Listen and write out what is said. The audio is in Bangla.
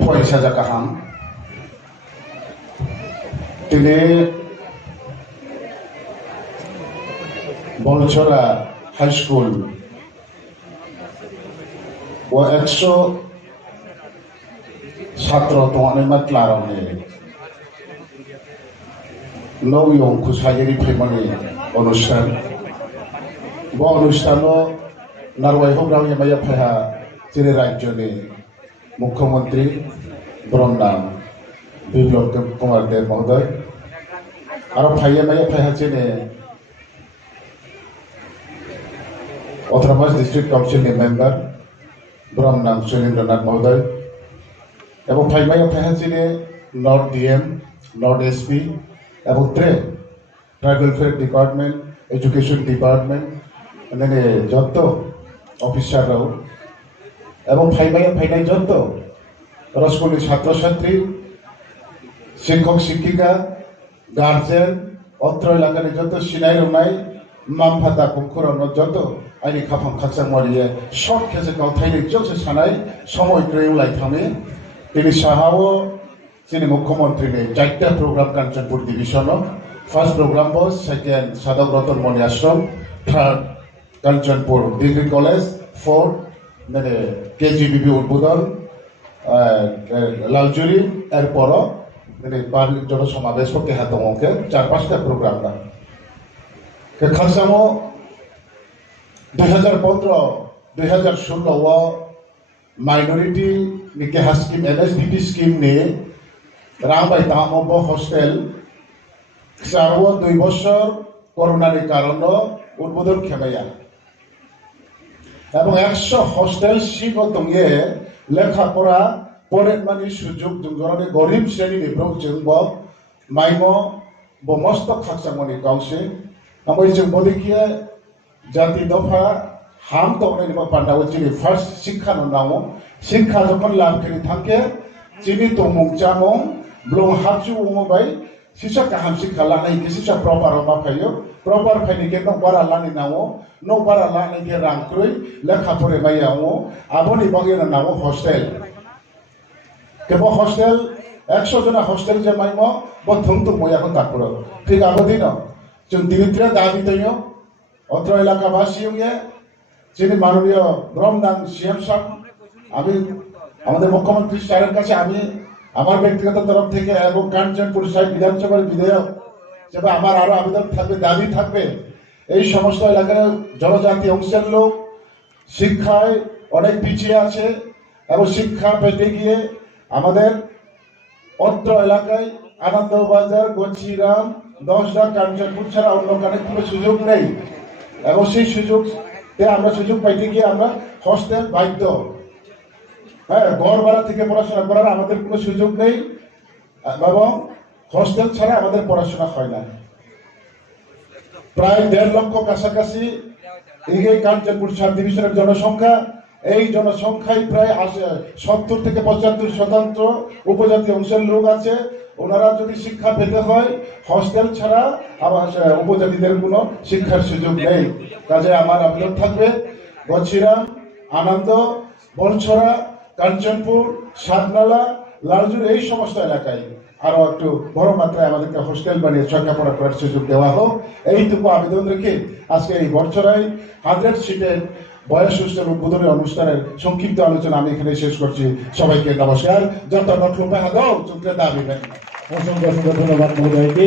फरायसा गाहाम दिनै बलछरा हाई स्कुल वो 100 छात्र दंगानै मातलारावने नौयं खुसायरि फैमानि अनुष्ठान वो अनुष्ठानो नारवाई होग्राव यमाया फैहा जेरै राज्यनि मुख्यमंत्री ब्रह्मनाम बिप्लब कुमार देव महोदय और फाइयमाया फैहा जेने अथरामास डिस्ट्रिक्ट काउंसिल नि मेंबर ब्रह्मनाम सुरेंद्रनाथ महोदय एवं फाइमाया फैहा जेने नॉर्थ डीएम नॉर्थ एसपी एवं tribal welfare department education department ने जत ऑफिसर एवं फाइमाया फैनाय जत रसगुल्ली छात्र छात्री शिक्षक शिक्षिका गार्जेन अत्र एलाकानि जत सिनाय रनाय मामफाता कुमखुरानो जत आइनि खाफां खाकसां मारिये सब खेसे गावथायनि जोंसे सानाय समय ग्रेव लाइथामे दिनै साहाव जोंनि मुख्यमंत्री चारटा programme Kanchanpur division first programme बस second Sadhak Ratan Mani Ashram third Kanchanpur degree college fourth मैंने केजीबीबी उद्बोधन लालजुरी एरपर मैंने पाब्लिक जन समावेश को देहा दङ के 4-5टा प्रोग्राम ना के खासामो 2015-2016 माइनॉरिटी निके स्कीम एनएसडीपी स्कीम ने रामबाई तामब हस्टेल सारव 2 বছর করোনাनि कारण उद्बोधन खेमाया এবং 100 हस्टेल सिगो दंगे लेखापड़ा फरायनायनि सुजुग जोंजरानि गरिब श्रेणीनि ब्रौजोंबो माइमो बमस्त खाकसांमनि गावसे ओमफ्राय जों बदिखे जाति दफा हाम दंनायनि पान्डाव जिनि फार्स्ट शिक्षा नाव शिक्षा जखन लाभ करि थांके जिनि तमुं जामुं ब्लं हाबजु उमबाय सिसा गाहाम शिक्षा लानाय के सिसा प्रपार मा फायो प्रपार फायनि के न बारा लानि नाव न बारा लानाय के रांख्रुय लेखा फरायमायाव आबनि बागेना नाव हस्टेल केबो हस्टेल 100 जना हस्टेल जे माइमो बथुम तो मयाखौ ताकपुर ठीक आबदिन जों दिनित्रा दाबि दयो अत्र एलाकाबासियोंगे যিনি माननीय ब्रह्मनाम सीएम साहब আমি আমাদের মুখ্যমন্ত্রী স্যারের কাছে আমি আমার ব্যক্তিগত তরফ থেকে এবং কাঞ্চনপুর সাহেব বিধানসভার বিধায়ক যেটা আমার আরো আবেদন থাকবে দাবি থাকবে এই সমস্ত এলাকার জনজাতি অংশের লোক শিক্ষায় অনেক পিছিয়ে আছে এবং শিক্ষা পেতে গিয়ে আমাদের অত্র এলাকায় আনন্দবাজার গঞ্চিরাম 10টা কাঞ্চনপুর ছাড়া অন্য কোনো সুযোগ নেই এবং সেই সুযোগ আমরা সুযোগ পাইতে গিয়ে আমরা হস্টেল বাধ্য হ্যাঁ ঘর ভাড়া থেকে পড়াশোনা করার আমাদের কোনো সুযোগ নেই এবং হস্টেল ছাড়া আমাদের পড়াশোনা হয় না প্রায় 1.5 লক্ষ কাছাকাছি এই কাঞ্চনপুর সাব ডিভিশনের জনসংখ্যা এই জনসংখ্যায় প্রায় 70 থেকে 75% উপজাতি অংশের লোক আছে ওনারা যদি শিক্ষা পেতে হয় হস্টেল ছাড়া আবার উপজাতিদের কোনো শিক্ষার সুযোগ নেই কাজে আমার আবেদন থাকবে গঞ্চিরাম আনন্দ বলছড়া কাঞ্চনপুর সাতনালা লালজুর এই সমস্ত এলাকায় আরো একটু বড় মাত্রায় আমাদেরকে হোস্টেল বানিয়ে লেখাপড়া করার সুযোগ দেওয়া হোক এইটুকু আবেদন রেখে আজকে এই বলছড়ায় 100 সিটের বয়স হোস্টেল উদ্বোধনী অনুষ্ঠানের সংক্ষিপ্ত আলোচনা আমি এখানে শেষ করছি সবাইকে নমস্কার যত নকলুপে হাদাও চুক্রে দাবি অসংখ্য ধন্যবাদ মহোদয়কে